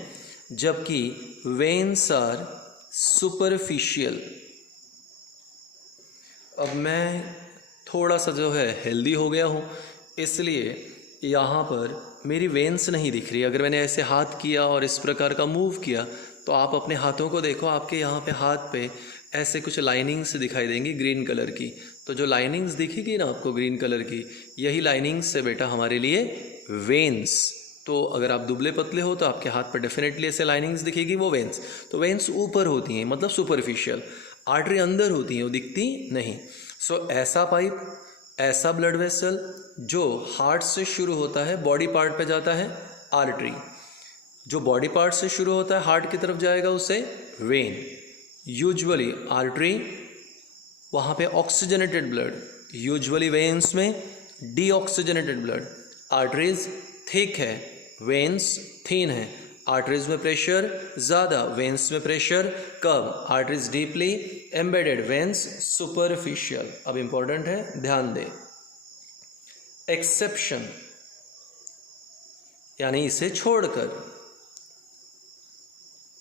जबकि वेन्स आर सुपरफिशियल. अब मैं थोड़ा सा जो है हेल्दी हो गया हूँ, इसलिए यहाँ पर मेरी वेन्स नहीं दिख रही. अगर मैंने ऐसे हाथ किया और इस प्रकार का मूव किया तो आप अपने हाथों को देखो, आपके यहाँ पे हाथ पे ऐसे कुछ लाइनिंग्स दिखाई देंगी ग्रीन कलर की. तो जो लाइनिंग्स दिखेगी ना आपको ग्रीन कलर की, यही लाइनिंग्स से बेटा हमारे लिए वेन्स. तो अगर आप दुबले पतले हो तो आपके हाथ पर डेफिनेटली ऐसे लाइनिंग्स दिखेगी, वो वेन्स. तो वेन्स ऊपर होती हैं, मतलब सुपरफिशियल. आर्टरी अंदर होती हैं, वो दिखती नहीं. सो ऐसा पाइप, ऐसा ब्लड वेसल जो हार्ट से शुरू होता है बॉडी पार्ट पे जाता है आर्टरी. जो बॉडी पार्ट से शुरू होता है हार्ट की तरफ जाएगा उसे वेन. यूजुअली आर्टरी, वहाँ पे ऑक्सीजनेटेड ब्लड. यूजुअली वेन्स में डीऑक्सीजनेटेड ब्लड. आर्टरीज थिक है, वेन्स थिन है. आर्टरीज में प्रेशर ज़्यादा, वेन्स में प्रेशर कम, arteries deeply embedded, veins superficial. अब इंपॉर्टेंट है, ध्यान दें, एक्सेप्शन यानी इसे छोड़कर।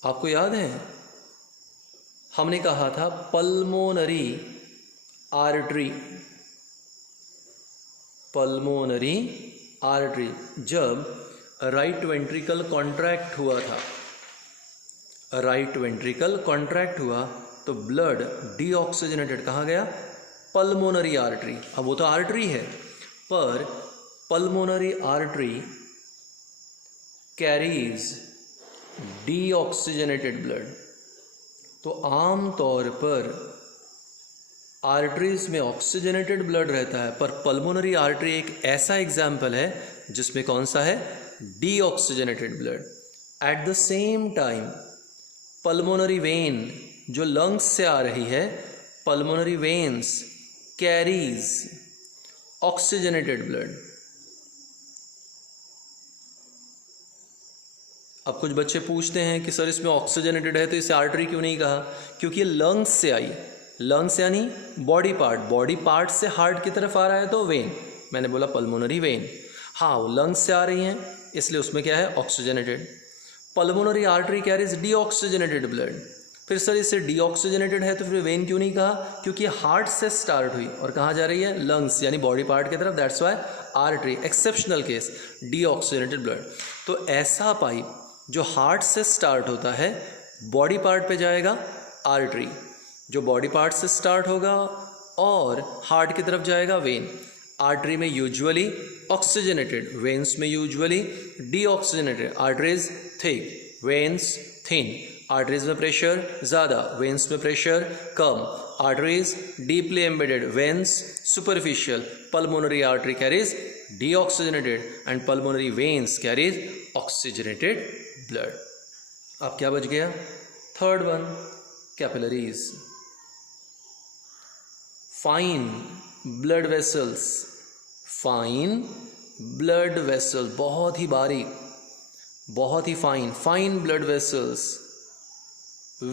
आपको याद है हमने कहा था पल्मोनरी आर्टरी, पल्मोनरी आर्टरी, जब राइट वेंट्रिकल कॉन्ट्रैक्ट हुआ था, राइट वेंट्रिकल कॉन्ट्रैक्ट हुआ तो ब्लड डीऑक्सीजनेटेड कहाँ गया? Pulmonary artery. अब वो तो आर्टरी है, पर pulmonary artery carries deoxygenated blood. तो आम तौर पर आर्टरीज में ऑक्सीजनेटेड ब्लड रहता है, पर पल्मोनरी आर्टरी एक ऐसा एग्जाम्पल है जिसमें कौन सा है? Deoxygenated blood. Eight the same time pulmonary vein जो लंग्स से आ रही है, pulmonary veins carries oxygenated blood. अब कुछ बच्चे पूछते हैं कि सर इसमें ऑक्सीजनेटेड है तो इसे आर्टरी क्यों नहीं कहा? क्योंकि ये लंग्स से आई, लंग्स यानी बॉडी पार्ट, बॉडी पार्ट से हार्ट की तरफ आ रहा है तो वेन, मैंने बोला पल्मोनरी वेन। हाँ, वो लंग्स से आ रही हैं इसलिए उसमें क्या है? Oxygenated. Pulmonary artery carries deoxygenated blood. फिर सर इसे डीऑक्सीजनेटेड है तो फिर वेन क्यों नहीं कहा? क्योंकि हार्ट से स्टार्ट हुई और कहाँ जा रही है? लंग्स यानी बॉडी पार्ट की तरफ, that's why artery. Exceptional case deoxygenated blood. तो ऐसा पाइप जो हार्ट से स्टार्ट होता है बॉडी पार्ट पे जाएगा आर्टरी, जो बॉडी पार्ट से स्टार्ट होगा और हार्ट की तरफ जाएगा वेन। आर्टरी में यूजुअली ऑक्सीजनेटेड, वेन्स में usually deoxygenated. Arteries thick, veins thin. Arteries में प्रेशर ज़्यादा, वेन्स में प्रेशर कम। Arteries deeply embedded, veins superficial. Pulmonary artery carries deoxygenated and pulmonary veins carries oxygenated blood. अब क्या बच गया? Third one, capillaries, fine blood vessels. Fine blood vessel, बहुत ही बारीक, बहुत ही fine blood vessels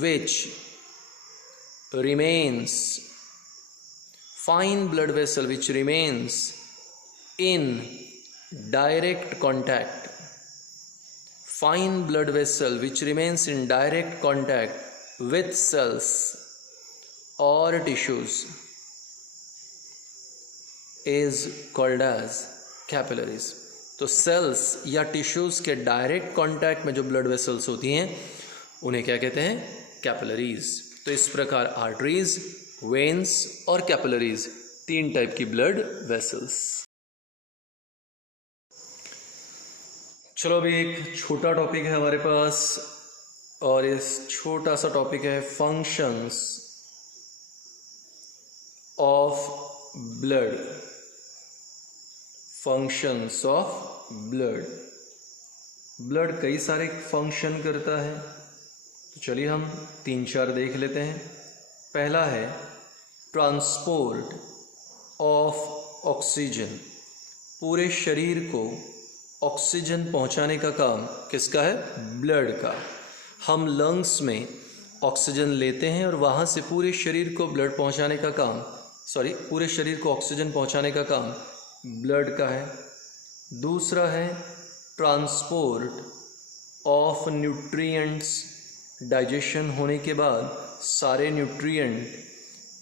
which remains, fine blood vessel which remains in direct contact, fine blood vessel which remains in direct contact with cells or tissues is called as capillaries। तो sales या tissues के direct contact में जो blood vessels होती हैं उन्हें क्या कहते हैं? कैपिलरीज। तो इस प्रकार आर्टरीज, वेन्स और कैपिलरीज, तीन टाइप की ब्लड वेसल्स। चलो अभी एक छोटा टॉपिक है हमारे पास और इस छोटा सा टॉपिक है functions of blood. Functions of blood. Blood कई सारे फंक्शन करता है, तो चलिए हम 3-4 देख लेते हैं। पहला है ट्रांसपोर्ट ऑफ ऑक्सीजन। पूरे शरीर को ऑक्सीजन पहुंचाने का काम किसका है? ब्लड का। हम लंग्स में ऑक्सीजन लेते हैं और वहाँ से पूरे शरीर को ब्लड पहुंचाने का काम, पूरे शरीर को ऑक्सीजन पहुंचाने का काम ब्लड का है। दूसरा है ट्रांसपोर्ट ऑफ न्यूट्रिएंट्स। डाइजेशन होने के बाद सारे न्यूट्रिएंट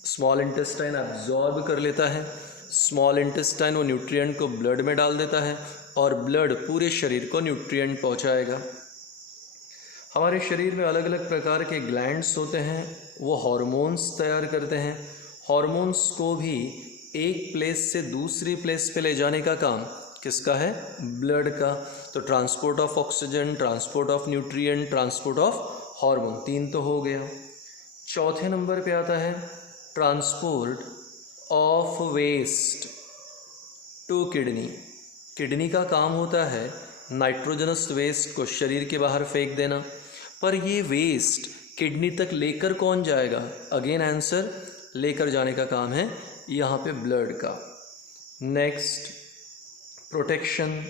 स्मॉल इंटेस्टाइन एब्जॉर्ब कर लेता है, स्मॉल इंटेस्टाइन वो न्यूट्रिएंट को ब्लड में डाल देता है और ब्लड पूरे शरीर को न्यूट्रिएंट पहुंचाएगा। हमारे शरीर में अलग अलग प्रकार के ग्लैंड्स होते हैं, वो हार्मोन्स तैयार करते हैं। हार्मोन्स को भी एक प्लेस से दूसरी प्लेस पे ले जाने का काम किसका है? ब्लड का। तो transport of oxygen, transport of nutrient, transport of hormone, 3 तो हो गया। चौथे नंबर पे आता है transport of waste to kidney. Kidney का काम होता है नाइट्रोजनस वेस्ट को शरीर के बाहर फेंक देना, पर ये वेस्ट किडनी तक लेकर कौन जाएगा? अगेन आंसर, लेकर जाने का काम है यहाँ पे ब्लड का। नेक्स्ट, प्रोटेक्शन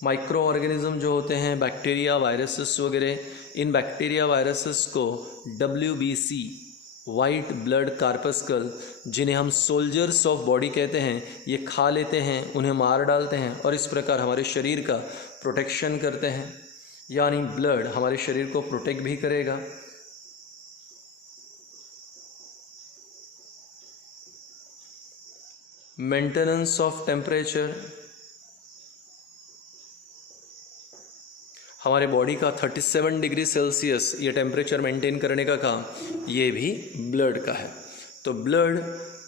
माइक्रो ऑर्गेनिज्म जो होते हैं बैक्टीरिया वायरसेस वगैरह, इन बैक्टीरिया वायरसेस को WBC वाइट ब्लड कार्पस्कल, जिन्हें हम सोल्जर्स ऑफ बॉडी कहते हैं, ये खा लेते हैं, उन्हें मार डालते हैं और इस प्रकार हमारे शरीर का प्रोटेक्शन करते हैं। यानी ब्लड हमारे शरीर को प्रोटेक्ट भी करेगा। मेंटेनेंस ऑफ टेम्परेचर, हमारे बॉडी का 37 डिग्री सेल्सियस ये टेम्परेचर मेंटेन करने का काम ये भी ब्लड का है। तो ब्लड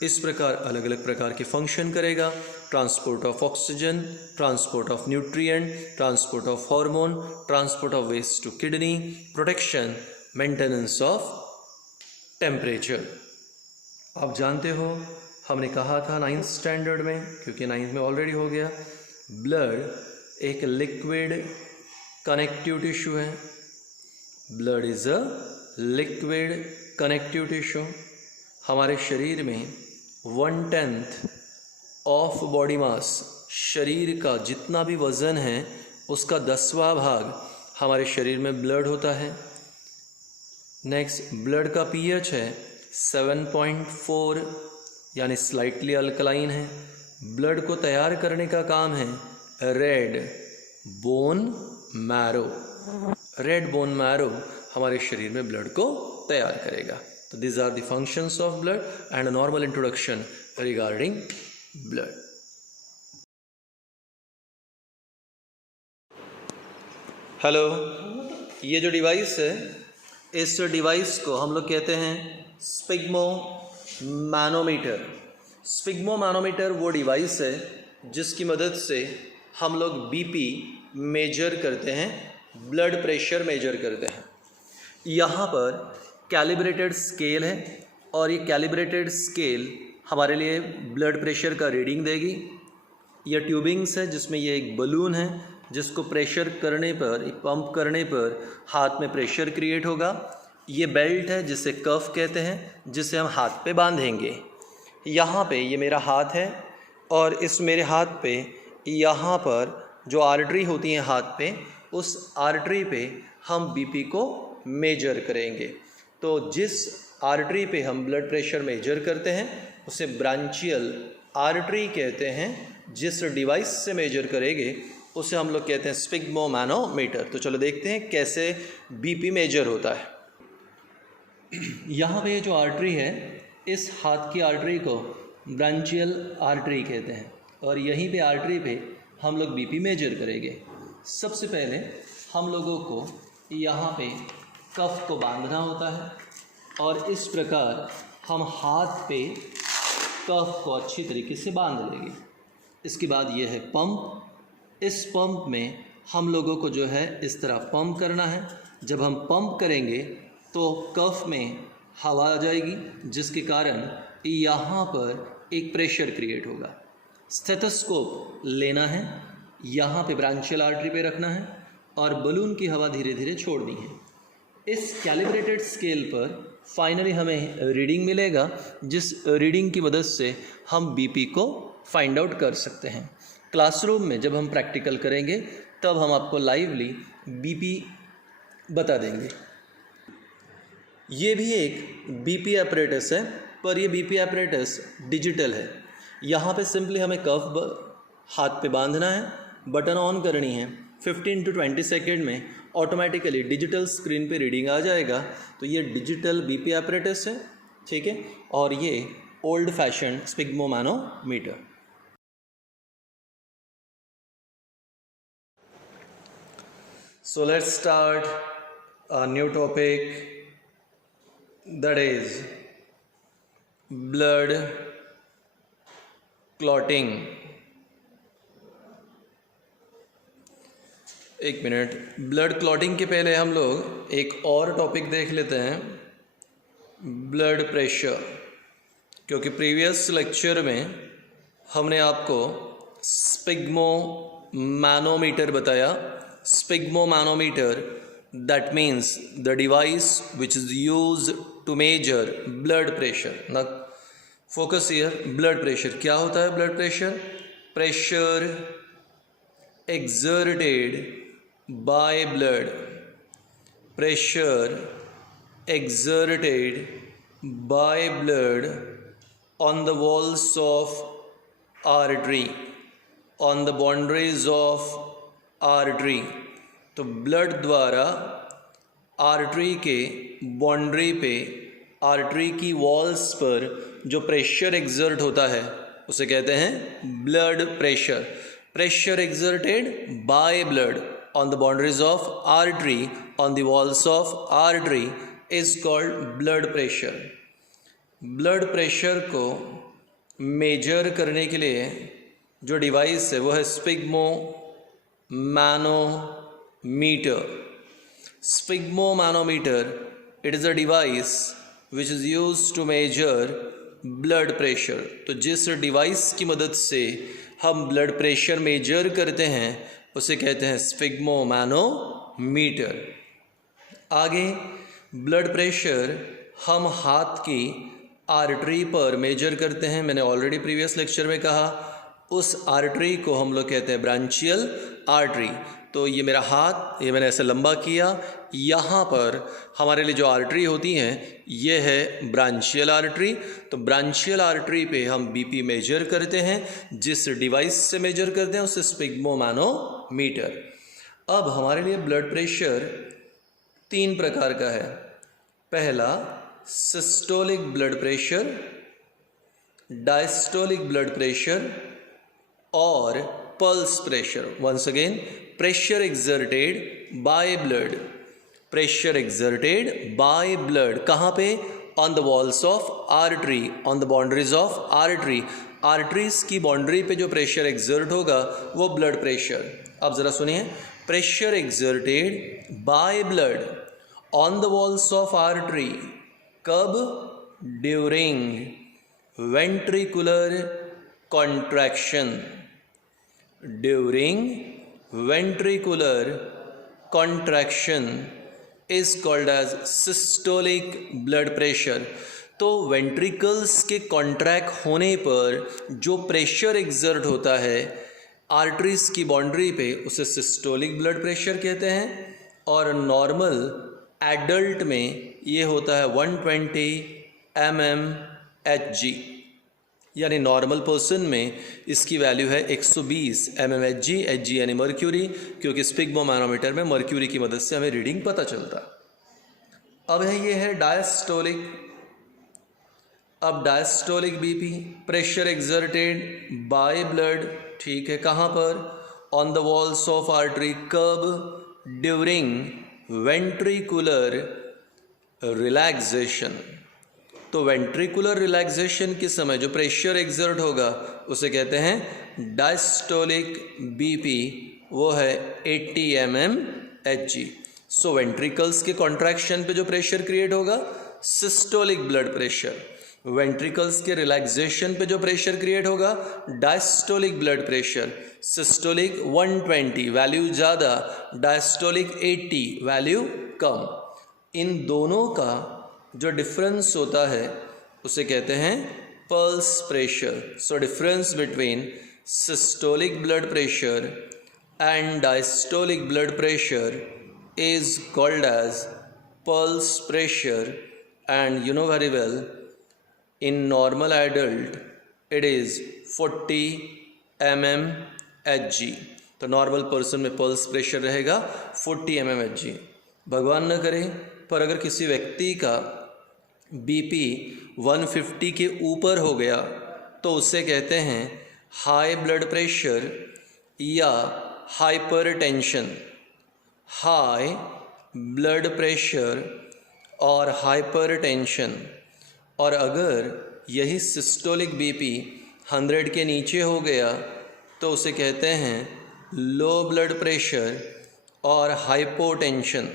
इस प्रकार अलग अलग प्रकार के फंक्शन करेगा। Transport of oxygen, transport of nutrient, transport of hormone, transport of waste to kidney, protection, maintenance of temperature. आप जानते हो हमने कहा था 9th स्टैंडर्ड में, क्योंकि 9th में ऑलरेडी हो गया, ब्लड एक लिक्विड कनेक्टिव टिश्यू है। Blood is a liquid connective tissue. हमारे शरीर में 1/10 ऑफ बॉडी मास, शरीर का जितना भी वज़न है उसका 10वां भाग हमारे शरीर में ब्लड होता है। नेक्स्ट, ब्लड का pH है 7.4, यानी स्लाइटली अल्कलाइन है। ब्लड को तैयार करने का काम है red bone marrow. Red bone marrow हमारे शरीर में ब्लड को तैयार करेगा। तो this are the functions of blood and a normal introduction regarding blood. Hello, ये जो डिवाइस है, इस डिवाइस को हम लोग कहते हैं स्पिग्मो मैनोमीटर। स्पिग्मो मैनोमीटर वो डिवाइस है जिसकी मदद से हम लोग बीपी मेजर करते हैं, ब्लड प्रेशर मेजर करते हैं। यहाँ पर कैलिब्रेटेड स्केल है और ये कैलिब्रेटेड स्केल हमारे लिए ब्लड प्रेशर का रीडिंग देगी। ये ट्यूबिंग्स है जिसमें ये एक बलून है जिसको प्रेशर करने पर, पंप करने पर हाथ में प्रेशर क्रिएट होगा। ये बेल्ट है जिसे कफ कहते हैं, जिसे हम हाथ पे बांधेंगे। यहाँ पे ये मेरा हाथ है और इस मेरे हाथ पे यहाँ पर जो आर्टरी होती है हाथ पे, उस आर्टरी पे हम बीपी को मेजर करेंगे। तो जिस आर्टरी पे हम ब्लड प्रेशर मेजर करते हैं उसे ब्रांचियल आर्टरी कहते हैं। जिस डिवाइस से मेजर करेंगे उसे हम लोग कहते हैं स्पिग्मो मैनोमीटर। तो चलो देखते हैं कैसे बीपी मेजर होता है। यहाँ पे जो आर्टरी है, इस हाथ की आर्टरी को ब्रांचियल आर्टरी कहते हैं और यहीं पे आर्टरी पे हम लोग बीपी मेजर करेंगे। सबसे पहले हम लोगों को यहाँ पे कफ को बांधना होता है और इस प्रकार हम हाथ पे कफ को अच्छी तरीके से बांध लेंगे। इसके बाद ये है पंप। इस पंप में हम लोगों को जो है इस तरह पंप करना है। जब हम पंप करेंगे तो कफ में हवा आ जाएगी, जिसके कारण यहाँ पर एक प्रेशर क्रिएट होगा। स्टेथोस्कोप लेना है, यहाँ पे ब्रांचियल आर्टरी पे रखना है और बलून की हवा धीरे धीरे छोड़नी है। इस कैलिब्रेटेड स्केल पर फाइनली हमें रीडिंग मिलेगा, जिस रीडिंग की मदद से हम बीपी को फाइंड आउट कर सकते हैं। क्लासरूम में जब हम प्रैक्टिकल करेंगे तब हम आपको लाइवली बीपी बता देंगे। ये भी एक बीपी एपरेटस है, पर ये बीपी एपरेटस डिजिटल है। यहाँ पे सिंपली हमें कफ हाथ पे बांधना है, बटन ऑन करनी है, 15 to 20 सेकेंड में ऑटोमेटिकली डिजिटल स्क्रीन पे रीडिंग आ जाएगा। तो ये डिजिटल बीपी एपरेटस है, ठीक है, और ये old fashion sphygmomanometer. So let's start a new topic, that is blood clotting। एक मिनट, ब्लड क्लॉटिंग के पहले हम लोग एक और टॉपिक देख लेते हैं, ब्लड प्रेशर। क्योंकि प्रीवियस लेक्चर में हमने आपको स्पिग्मो मैनोमीटर बताया। स्पिग्मो manometer, that means the device which is used to measure blood pressure। Now focus here, blood pressure क्या होता है? blood pressure exerted by blood, pressure exerted by blood on the walls of artery, on the boundaries of artery। तो blood द्वारा artery के boundary पे, artery की walls पर जो प्रेशर एक्सर्ट होता है उसे कहते हैं blood pressure. Pressure exerted by blood on the boundaries of artery, on the walls of artery is called blood pressure. Blood pressure को मेजर करने के लिए जो डिवाइस है वो है sphygmomanometer. Sphygmomanometer, it is a device which is used to measure blood pressure। तो जिस डिवाइस की मदद से हम ब्लड प्रेशर मेजर करते हैं उसे कहते हैं स्फिग्मोमैनोमीटर। आगे ब्लड प्रेशर हम हाथ की आर्टरी पर मेजर करते हैं। मैंने ऑलरेडी प्रीवियस लेक्चर में कहा उस आर्टरी को हम लोग कहते हैं ब्रांचियल आर्टरी। तो ये मेरा हाथ, ये मैंने ऐसे लंबा किया, यहाँ पर हमारे लिए जो आर्टरी होती हैं ये है ब्रांचियल आर्टरी। तो ब्रांचियल आर्टरी पे हम बीपी मेजर करते हैं, जिस डिवाइस से मेजर करते हैं उससे स्फिग्मोमैनोमीटर। अब हमारे लिए ब्लड प्रेशर 3 प्रकार का है। पहला systolic blood pressure, diastolic blood pressure और pulse pressure. Once again, pressure exerted by blood, pressure exerted by blood कहाँ पे? On the walls of artery, on the boundaries of artery. Arteries की boundary पे जो प्रेशर एक्सर्ट होगा वो blood pressure. अब ज़रा सुनिए, pressure exerted by blood on the walls of artery कब? During ventricular contraction, during ventricular contraction is called as systolic blood pressure। तो वेंट्रिकल्स के कॉन्ट्रैक्ट होने पर जो प्रेशर एक्सर्ट होता है आर्टरीज की बाउंड्री पे उसे सिस्टोलिक ब्लड प्रेशर कहते हैं। और नॉर्मल एडल्ट में ये होता है 120 mmHg, यानी नॉर्मल पर्सन में इसकी वैल्यू है 120 mmHg। Hg यानी मर्क्यूरी, क्योंकि स्फिग्मोमैनोमीटर में मर्क्यूरी की मदद से हमें रीडिंग पता चलता है। अब है ये है डायस्टोलिक। अब diastolic BP, pressure exerted by blood, ठीक है, कहाँ पर? On the walls of artery कब? During ventricular relaxation. तो वेंट्रिकुलर रिलैक्सेशन के समय जो प्रेशर एक्सर्ट होगा उसे कहते हैं डायस्टोलिक बीपी, वो है 80 mmHg। सो वेंट्रिकल्स के कॉन्ट्रैक्शन पे जो प्रेशर क्रिएट होगा सिस्टोलिक ब्लड प्रेशर, वेंट्रिकल्स के रिलैक्सेशन पे जो प्रेशर क्रिएट होगा diastolic blood pressure. Systolic 120 value ज़्यादा, डायस्टोलिक 80 वैल्यू कम। इन दोनों का जो डिफरेंस होता है उसे कहते हैं pulse pressure. So difference between systolic blood pressure and diastolic blood pressure is called as pulse pressure. And you know very well, in normal adult it is 40 mmHg। तो नॉर्मल पर्सन में pulse pressure रहेगा 40 mmHg। भगवान न करे पर अगर किसी व्यक्ति का बीपी 150 के ऊपर हो गया तो उसे कहते हैं हाई ब्लड प्रेशर या हाइपरटेंशन। हाई ब्लड प्रेशर और हाइपरटेंशन। और अगर यही सिस्टोलिक बीपी 100 के नीचे हो गया तो उसे कहते हैं लो ब्लड प्रेशर और hypotension.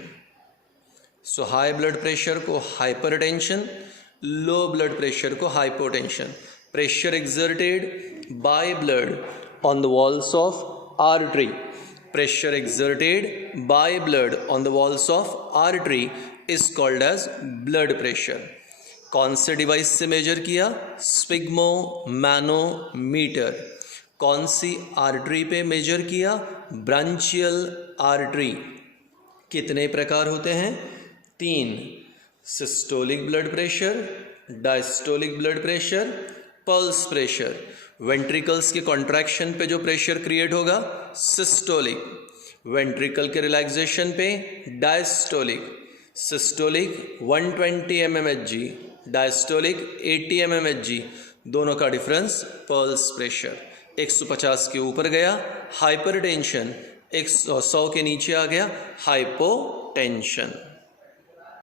So high blood pressure को हाइपरटेंशन, लो ब्लड प्रेशर को hypotension. Pressure exerted by blood on the walls of artery, pressure exerted by blood on the walls of artery is called as blood pressure. कौन से device से measure किया? Sphygmomanometer. कौन सी artery पे measure किया? Branchial artery. कितने प्रकार होते हैं? 3, systolic blood pressure, diastolic blood pressure, pulse pressure. Ventricles के कॉन्ट्रैक्शन पे जो प्रेशर क्रिएट होगा सिस्टोलिक, वेंट्रिकल के रिलैक्सेशन पे diastolic. Systolic 120 mmHg, diastolic 80 mmHg। दोनों का डिफरेंस पल्स प्रेशर। 150 के ऊपर गया हाइपरटेंशन, 100 के नीचे आ गया हाइपोटेंशन।